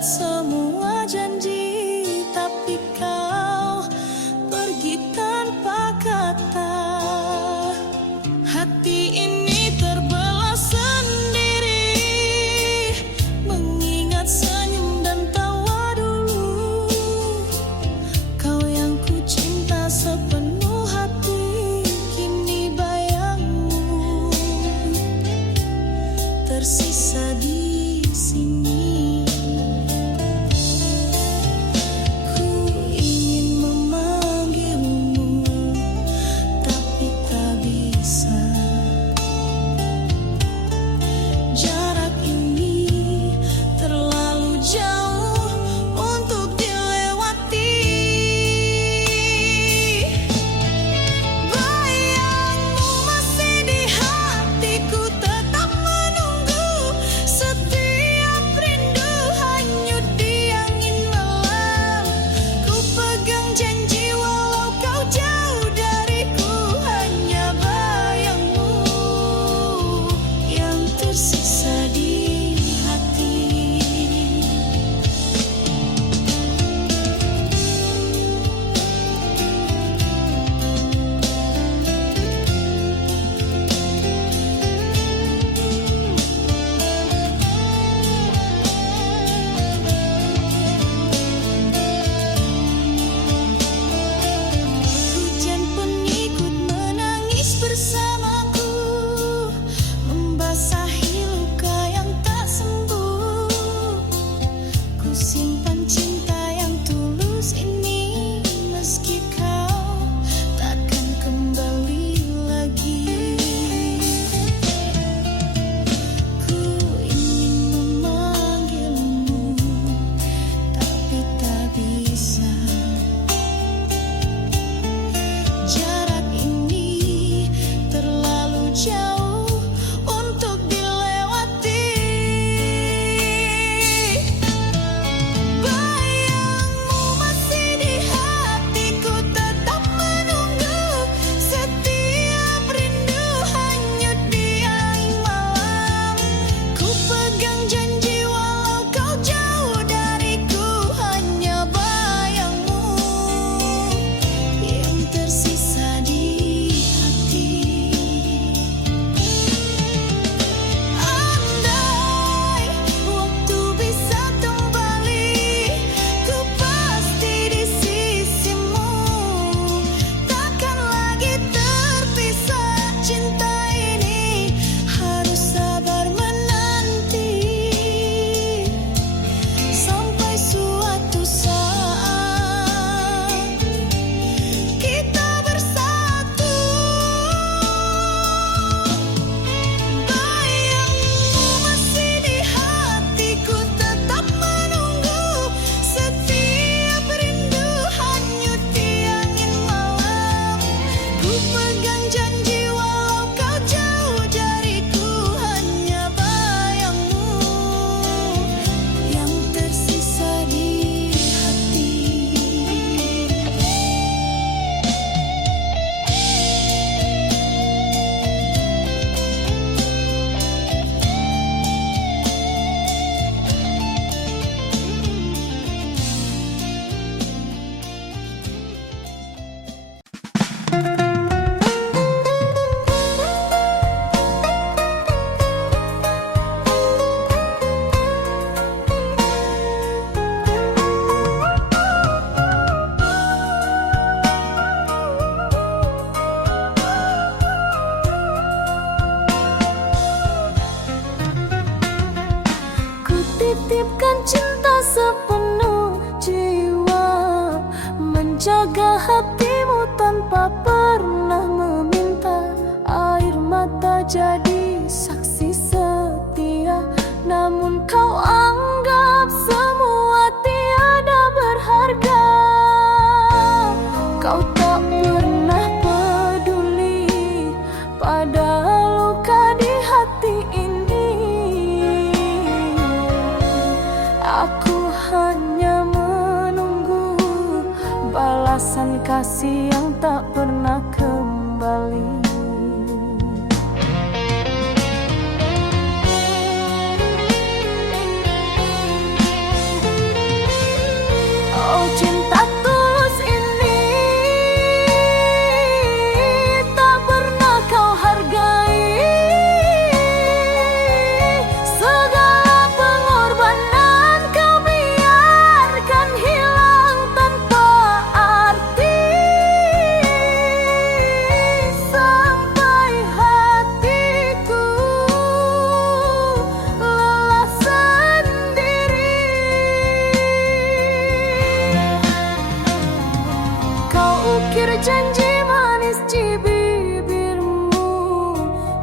mengikat semua janji, tapi kau pergi tanpa kata. Hati ini terbelah sendiri, mengingat senyum dan tawa dulu. Kau yang ku cinta sepenuh hati, kini bayangmu tersisa di sini. Ku ingin memanggilmu, tapi tak bisa. Jarak ini terlalu jauh untuk dilewati. Bayangmu masih di hatiku, tetap menunggu. Setiap rindu hanyut di angin malam. Ku pegang janji walau kau jauh dariku, hanya bayangmu yang tersisa di hati. Hujan pun ikut menangis bersamaku, membasahi luka yang tak sembuh. Ku simpan cinta yang tulus ini, meski kau takkan kembali lagi. Ku ingin memanggilmu, tapi tak bisa. Jarak ini terlalu jauh untuk dilewati. Bayangmu masih di hatiku, tetap menunggu. Setiap rindu hanyut di angin malam. Ku pegang janji walau kau jauh dariku, hanya bayangmu yang tersisa di hati. Andai waktu bisa kembali, ku pasti di sisimu. Takkan lagi terpisah, cinta ini harus sabar menanti. Sampai suatu saat kita bersatu. Bayangmu masih di hatiku, tetap menunggu. Setiap rindu hanyut di angin malam. Ku pegang janji walau kau jauh dariku, hanya bayangmu yang tersisa di hati. Ku titipkan cinta sepenuh jiwa, menjaga hatimu tanpa pernah meminta. Air mata jadi saksi setia, namun kau anggap semua tiada berharga. Kau tak pernah peduli pada luka di hati ini. Aku hanya menunggu balasan kasih yang tak pernah kembali. janji manis di bibirmu,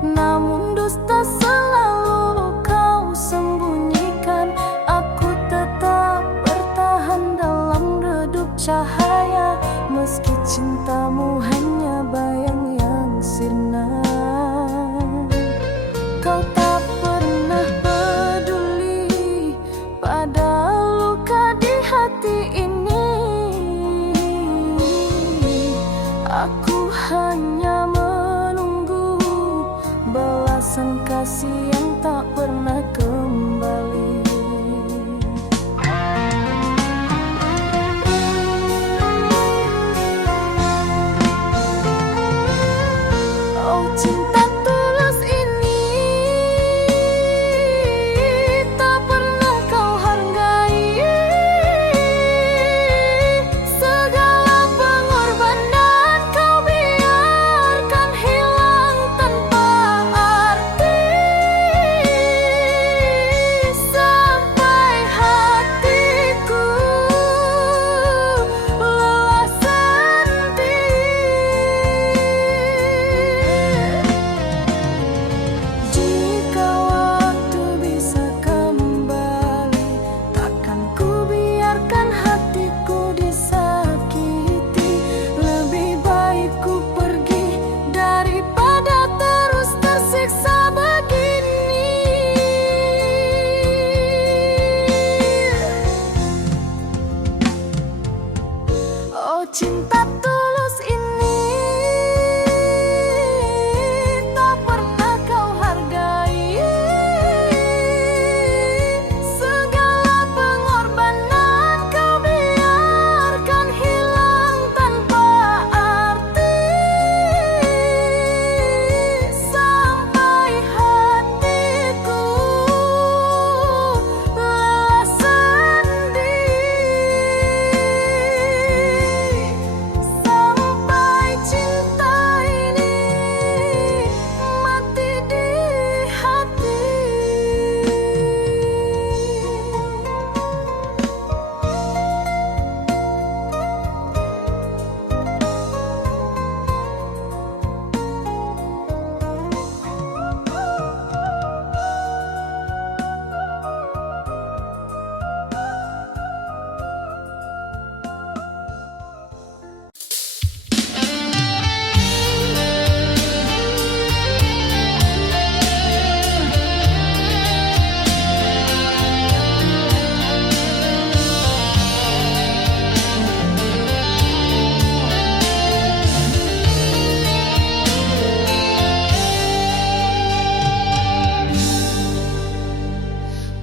namun dusta selalu kau sembunyikan. Aku tetap bertahan dalam redup cahaya, meski cintamu hanya bayang yang sirna. Kau tak pernah peduli pada luka di hati ini. Aku hanya menunggu balasan kasih yang tak pernah kembali. Oh cinta tulus ini tak pernah kau hargai. Segala pengorbanan kau biarkan hilang tanpa arti, sampai hatiku lelah sendiri. Jika waktu bisa kembali, takkan ku biarkan hatiku disakiti. Lebih baik ku pergi daripada terus tersiksa begini. Oh cinta tulus ini tak pernah kau hargai. Segala pengorbanan kau biarkan hilang tanpa arti, sampai hatiku lelah sendiri. Sampai cinta ini mati di hati.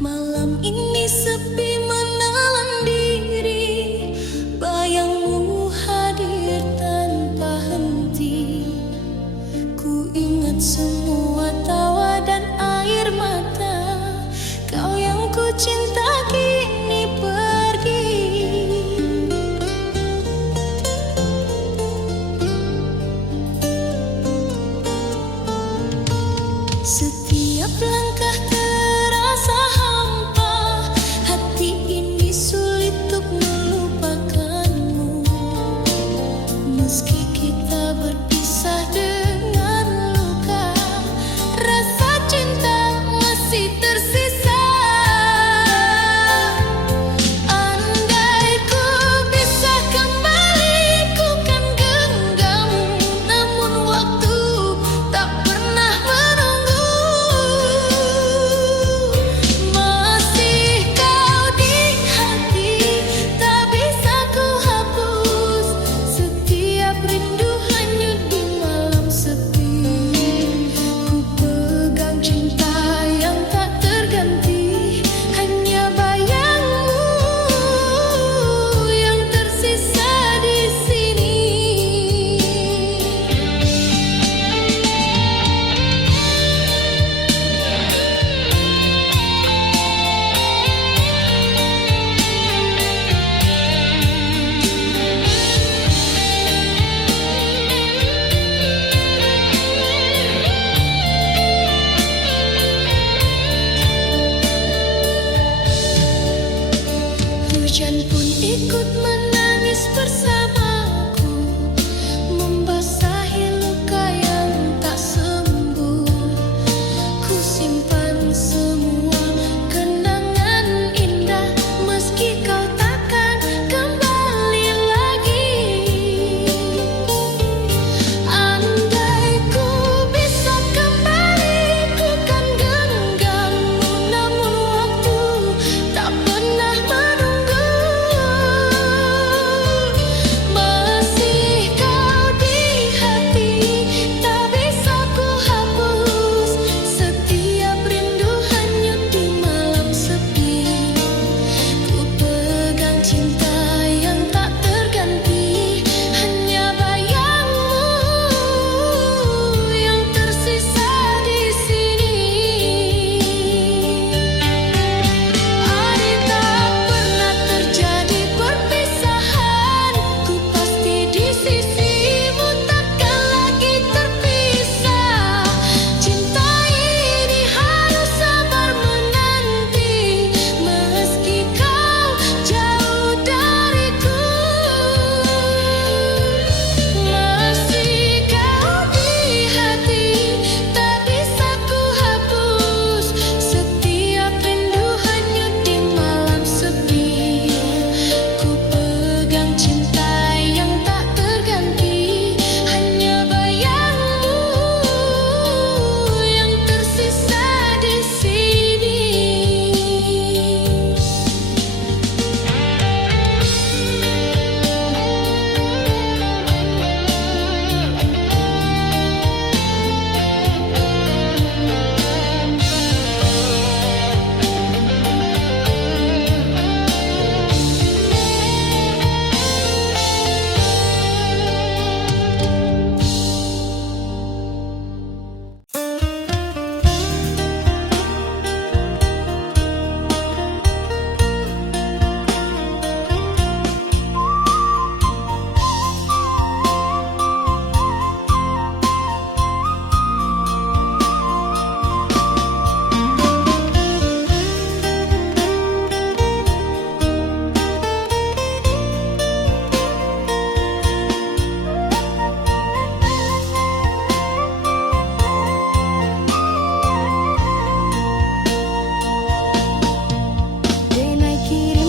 Malam ini sepi menelan diri, bayangmu hadir tanpa henti. Ku ingat semua tawa dan air mata, kau yang ku cinta kini pergi. Setiap langkah terasa hampa, hati ini sulit untuk melupakanmu. Meski kita berpisah dengan luka, rasa cinta masih tersisa. Andai ku bisa kembali, ku kan genggam, namun waktu tak pernah menunggu. Masih kau di hati, tak bisa ku hapus. Setiap rindu hanyut di malam sepi. Ku pegang cinta yang tak terganti, hanya bayangmu yang tersisa di sini. Hujan pun ikut menangis bersamaku,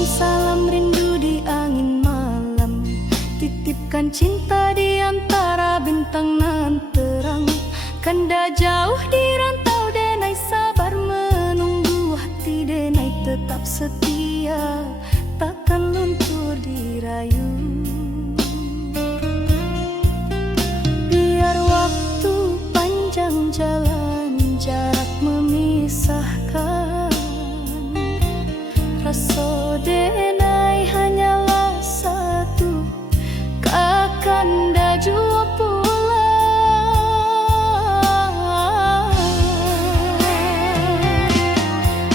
salam rindu di angin malam. Titipkan cinta di antara bintang nan terang. Kanda jauh di rantau denai sabar menunggu. Hati denai tetap setia, takkan luntur dirayu. Biar waktu panjang jalan, jarak memisahkan. Rasa denai hanyalah satu, kakanda jua pulang.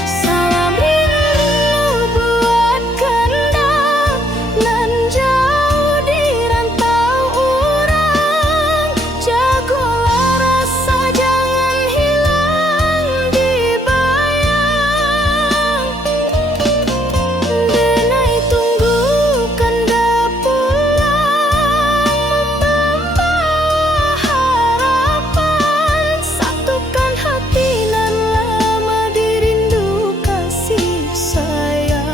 Salam rindu buat kanda nan jauh di rantau urang. Jagolah rasa jangan hilang di bayang. Denai tunggu kanda pulang, membawa harapan. Satukan hati nan lama dirindu kasih sayang.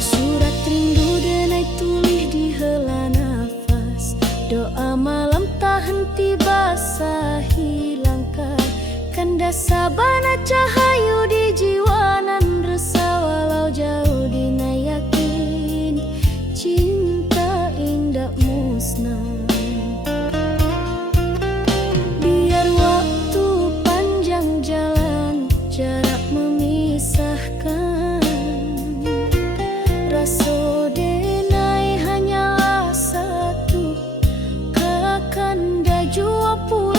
Surat rindu denai tulis di hela nafas. Doa malam tak henti basahi langkah. Kanda sabana cahayu di jiwa nan resah. Walau jauh dina yakin cinta indah musnah. Biar waktu panjang jalan, jarak memisahkan. Rasa denai hanyalah satu, kakanda jua pulang.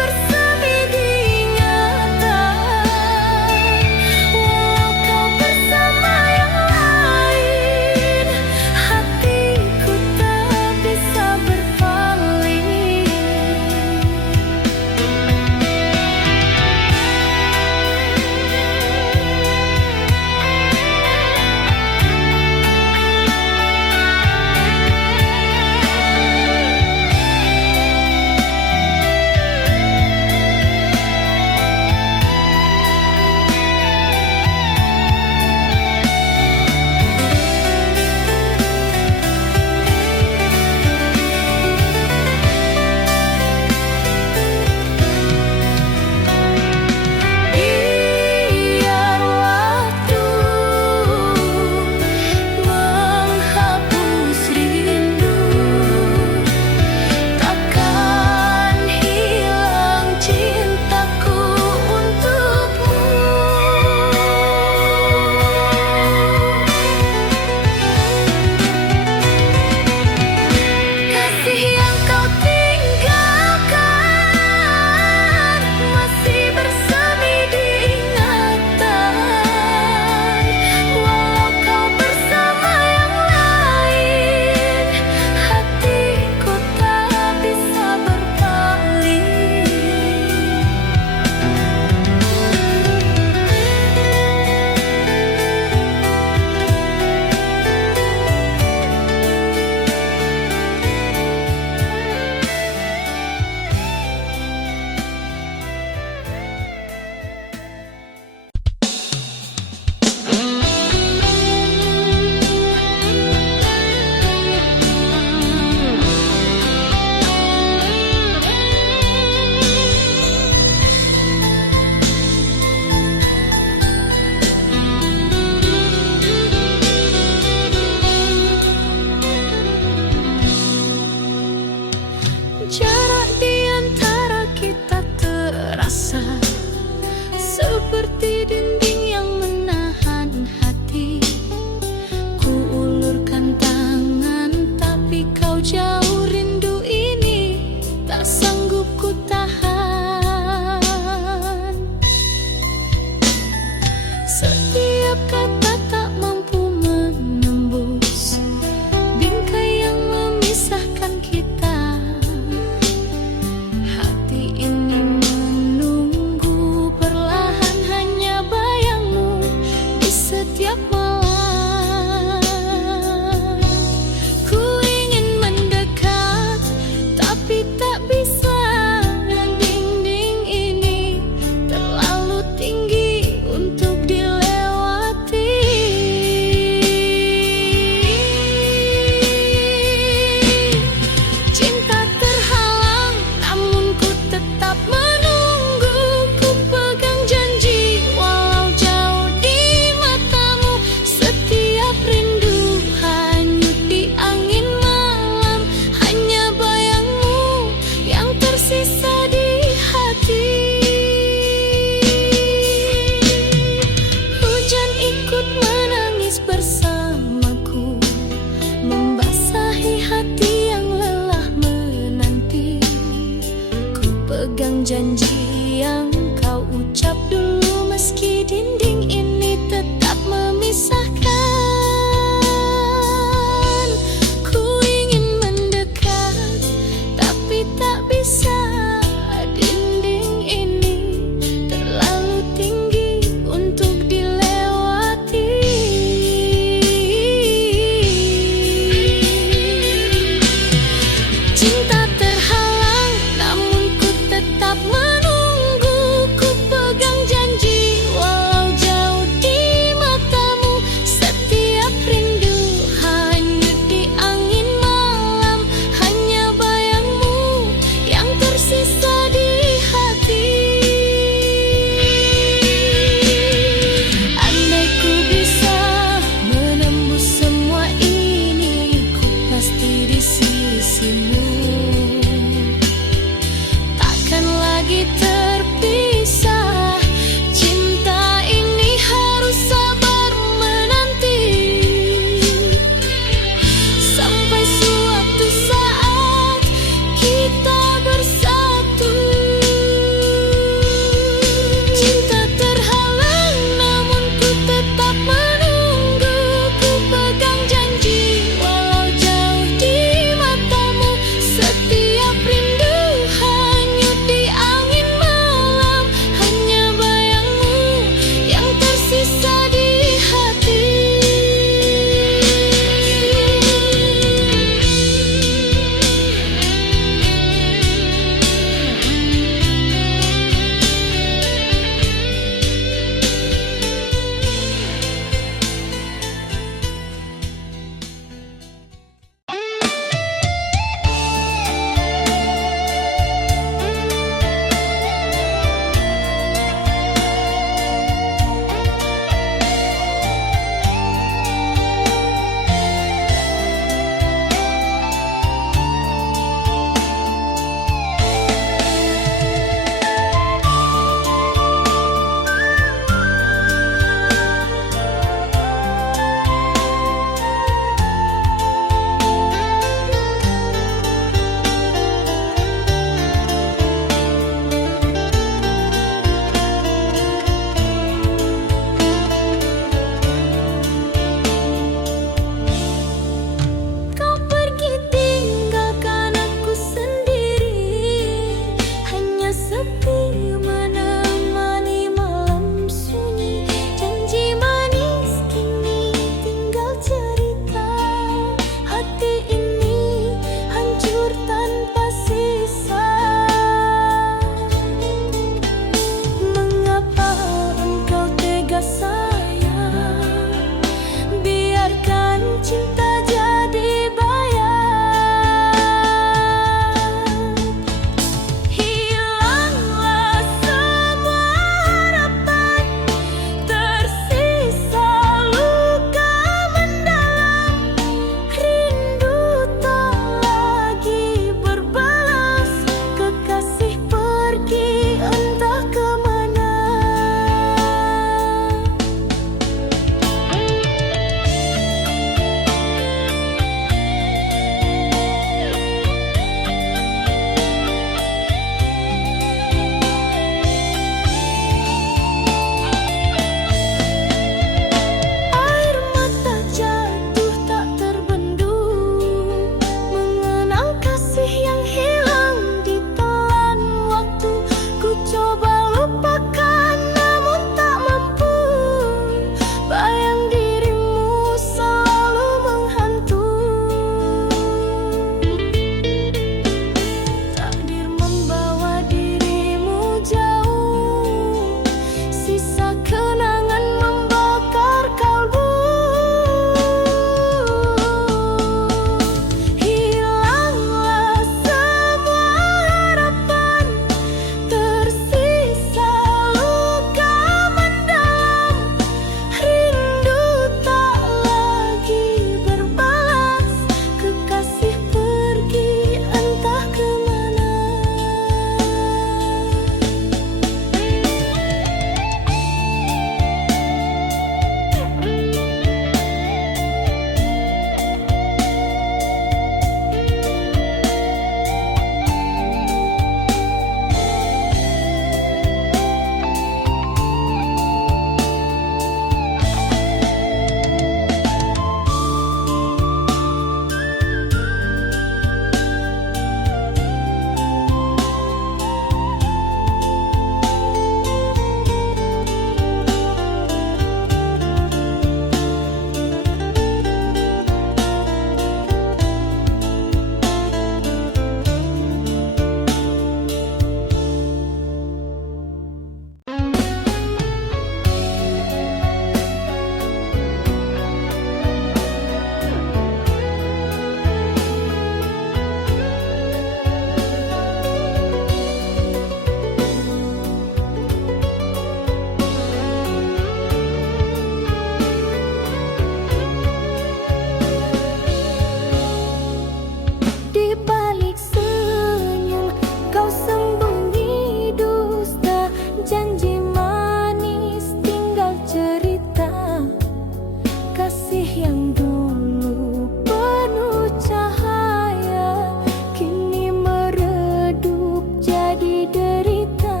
kasih yang dulu penuh cahaya kini meredup jadi derita.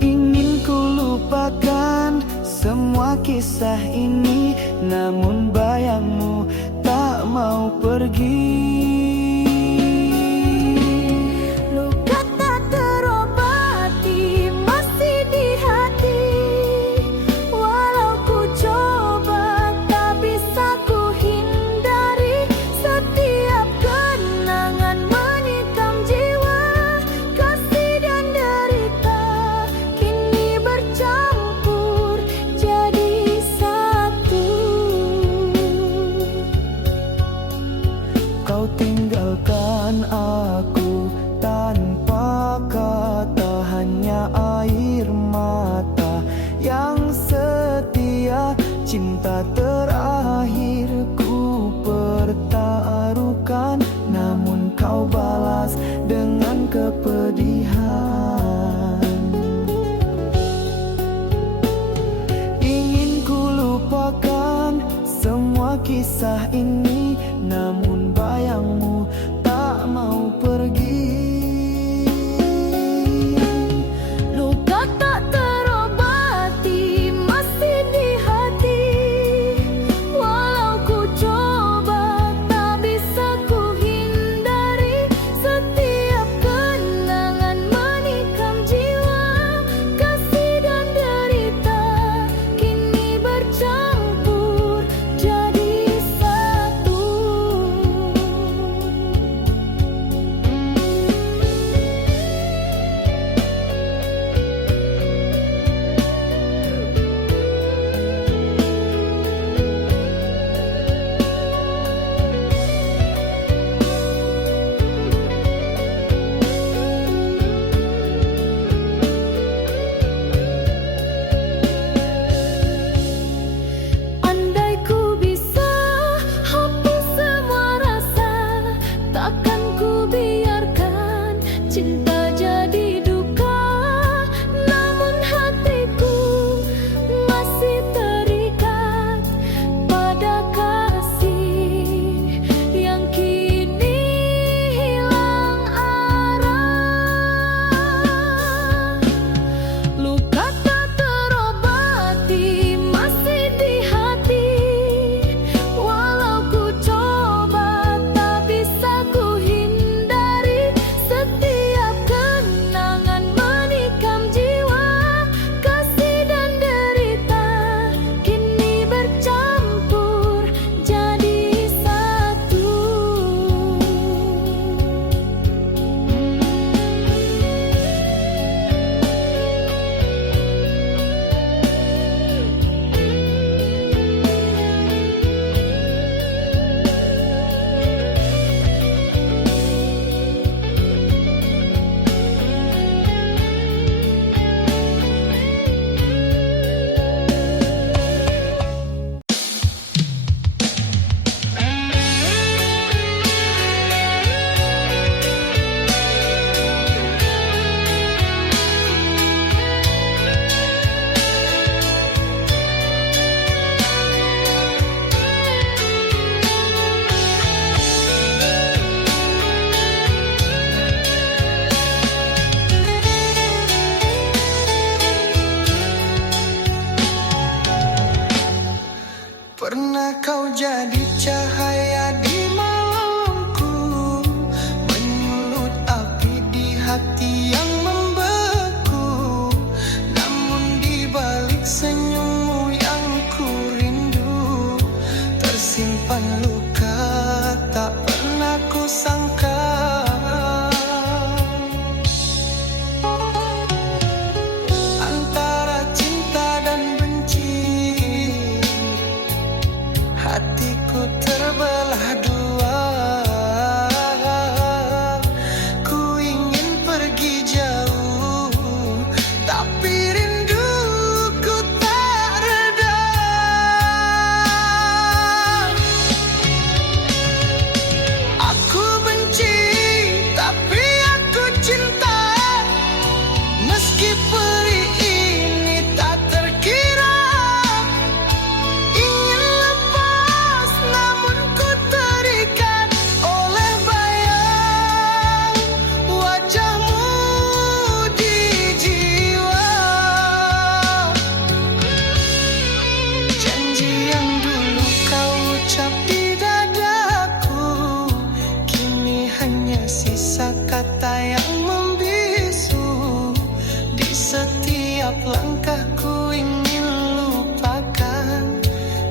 Ingin ku lupakan semua kisah ini, namun bayangmu tak mau pergi. Luka tak terobati masih di hati, walau ku coba tak bisa ku hindari. Setiap kenangan menikam jiwa, kasih dan derita kini bercampur jadi satu. Kau tinggalkan aku tanpa kata, hanya air mata yang setia. Cinta terakhir ku pertaruhkan, namun kau balas dengan kepedihan. Ingin ku lupakan semua kisah ini, namun bayangmu tak mau pergi. Luka tak terobati masih di hati, walau ku coba tak bisa ku hindari. Setiap kenangan menikam jiwa, kasih dan derita kini bercampur jadi satu. peri ini tak terkira. Ingin lepas namun ku terikat oleh bayang wajahmu di jiwa. Janji yang dulu kau ucap di dadaku, kini hanya sisa kata yang membisu. Di setiap langkahku ingin lupakan,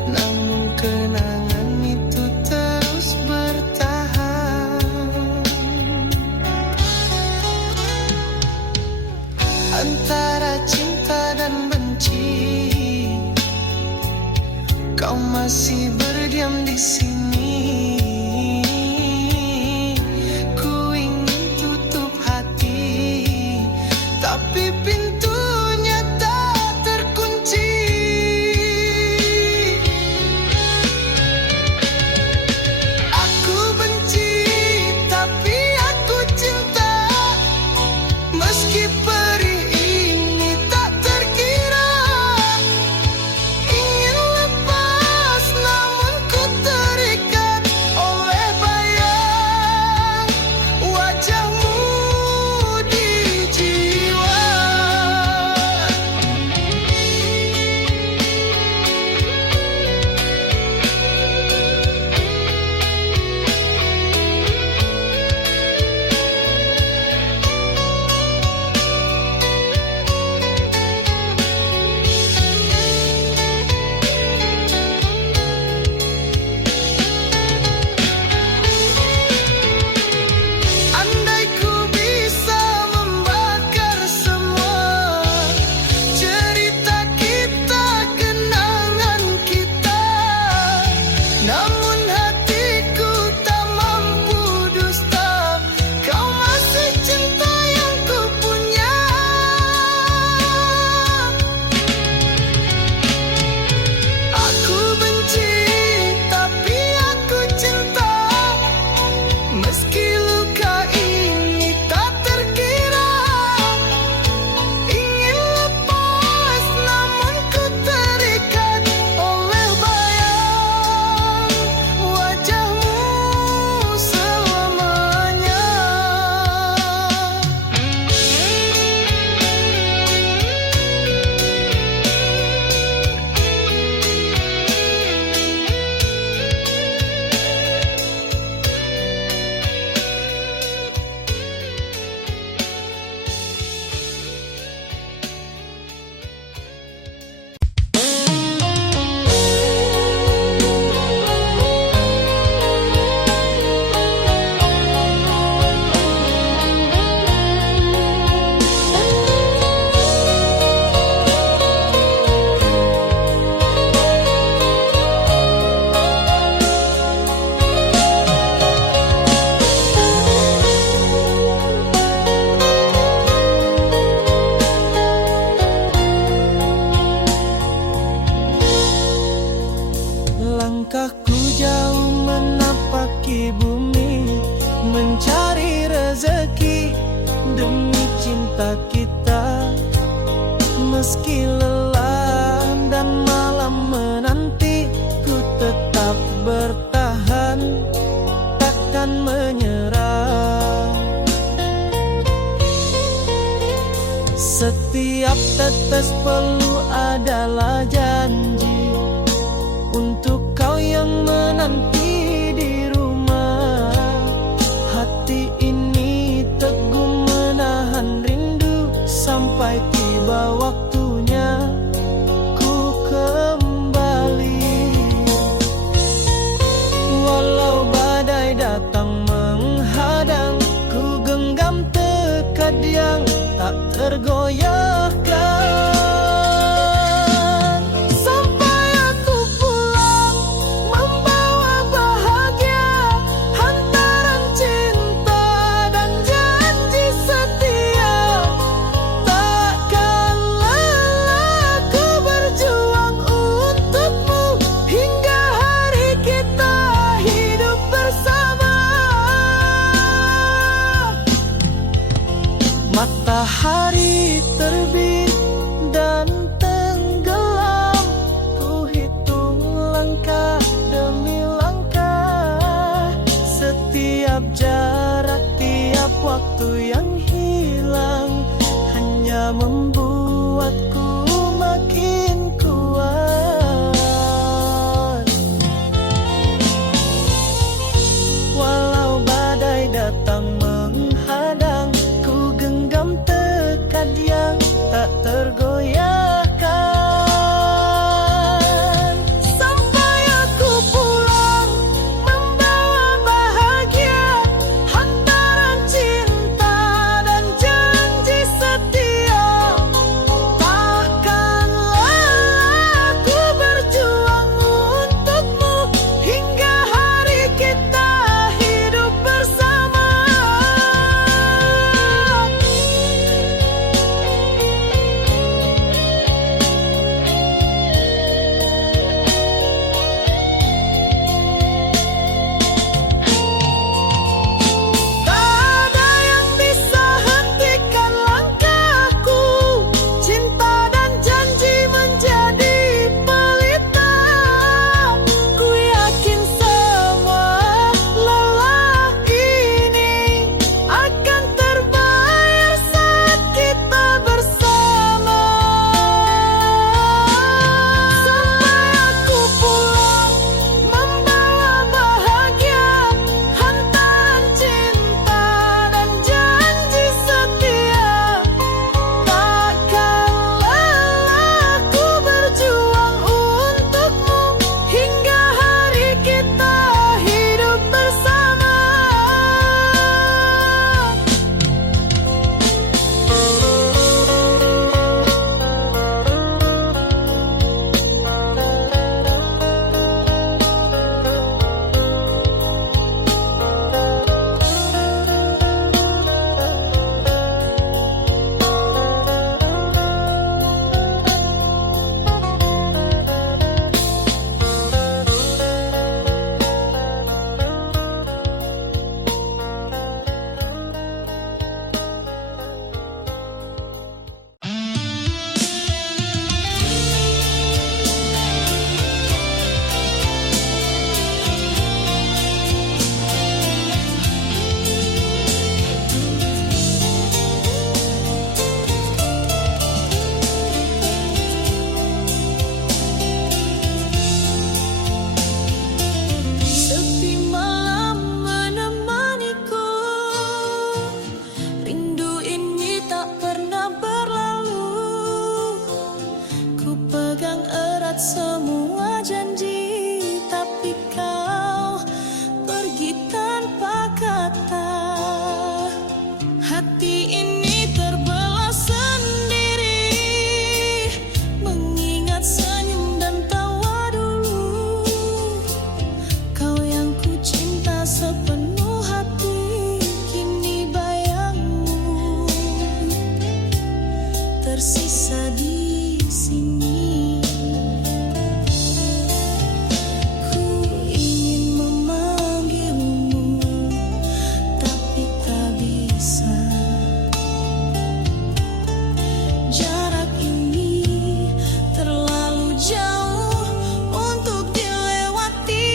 namun kenangan itu terus bertahan. Antara cinta dan benci, kau masih berdiam di sini. Ku ingin tutup hati, tapi pintunya tak terkunci. Aku benci, tapi aku cinta. Meski perih ini tak terkira. Ingin lepas namun ku terikat oleh bayang wajahmu di jiwa. Andai ku bisa membakar semua cerita kita, kenangan kita, namun hatiku tak mampu dusta. Kau masih cinta yang ku punya. Aku benci, tapi aku cinta. Meski luka ini tak terkira. Ingin lepas namun ku terikat oleh bayang wajahmu selamanya. Langkahku jauh menapaki bumi, mencari rezeki demi cinta kita. Meski lelah dan malam menanti, ku tetap bertahan, takkan menyerah. Setiap tetes peluh adalah janji untuk kau yang menanti di rumah. Hati ini teguh menahan rindu sampai tiba waktunya ku kembali. Walau badai datang menghadang, ku genggam tekad yang tak tergoyahkan. Sampai aku pulang membawa bahagia, hantaran cinta dan janji setia. Takkan buat semua janji, tapi kau pergi tanpa kata. Hati ini terbelah sendiri, mengingat senyum dan tawa dulu. Kau yang ku cinta sepenuh hati, kini bayangmu tersisa di sini. Ku ingin memanggilmu, tapi tak bisa. Jarak ini terlalu jauh untuk dilewati.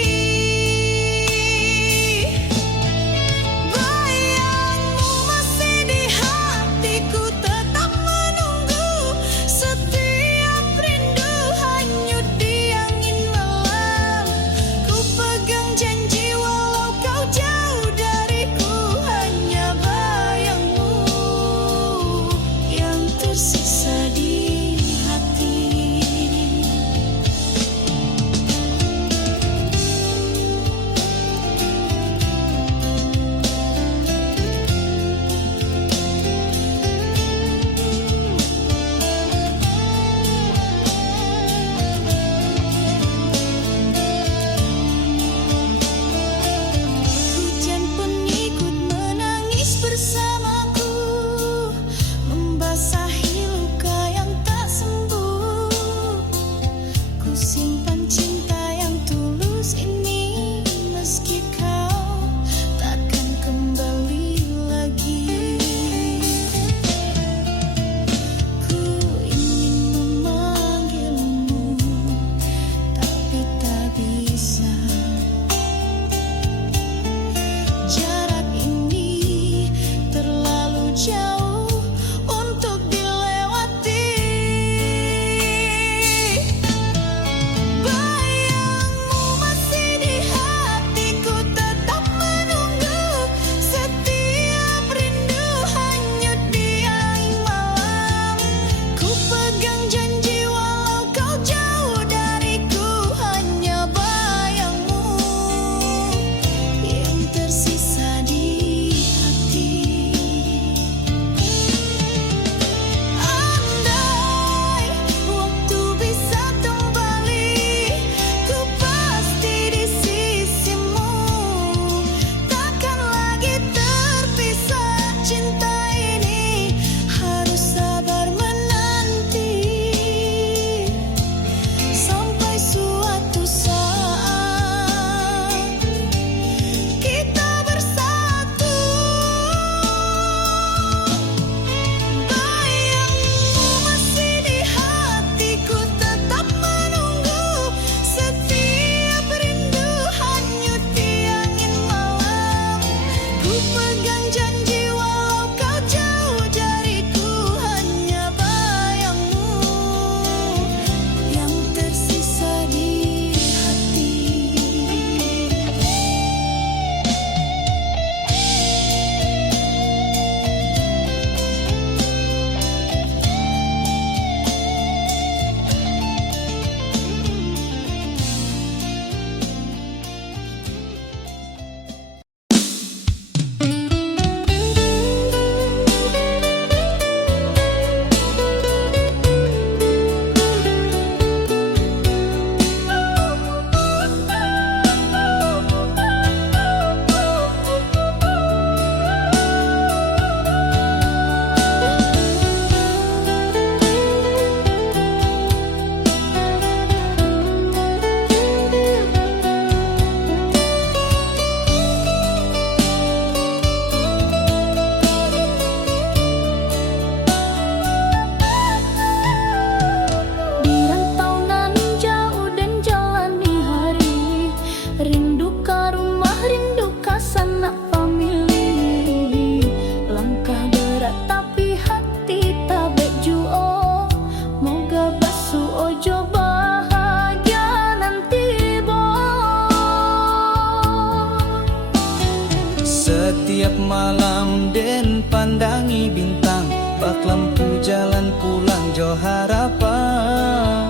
Bayangmu masih di hatiku, tetap menunggu. Setiap rindu hanyut di angin malam. Ku pegang janji walau kau jauh dariku, hanya bayangmu yang tersisa di hati. Hujan pun ikut menangis bersamaku, membasahi luka yang tak sembuh. Ku simpan cinta yang tulus ini, meski kau takkan kembali lagi. Ku ingin memanggilmu, tapi tak bisa. Jarak ini terlalu jauh untuk dilewati. Bayangmu masih di hatiku, tetap menunggu. Setiap rindu hanyut di angin malam. Ku pegang janji walau kau jauh dariku, hanya bayangmu yang tersisa di hati. Andai waktu bisa kembali, ku pasti di sisimu. Takkan lagi terpisah, cinta ini harus sabar menanti. Sampai suatu saat kita bersatu. Bayangmu masih di hatiku, tetap menunggu. Setiap rindu hanyut di angin malam. Ku pegang janji walau kau jauh dariku, hanya bayangmu yang tersisa di hati. Di rantau nan jauh dan jalani hari, rindu ka rumah, rindu ka sanak famili. Langkah berat tapi hati tak bejuo, moga basu ojo bahagia nanti boy. Setiap malam den pandangi bintang, bak lampu jalan pulang jo harapan.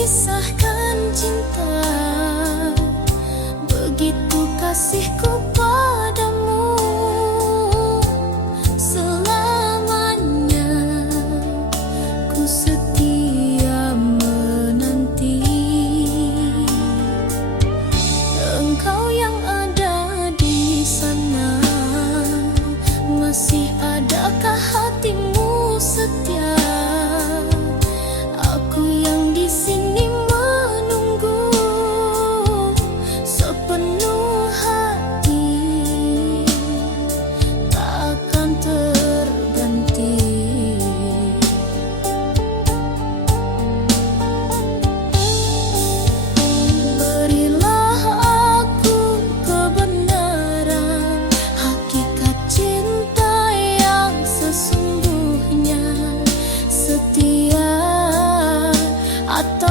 pisahkan cinta. Begitu kasihku padamu, selamanya ku setia menanti. Engkau yang ada di sana, masih adakah hatimu setia? Aku yang di sini menunggu sepenuh hati, takkan terganti. Berilah aku kebenaran, hakikat cinta yang sesungguhnya, setia atau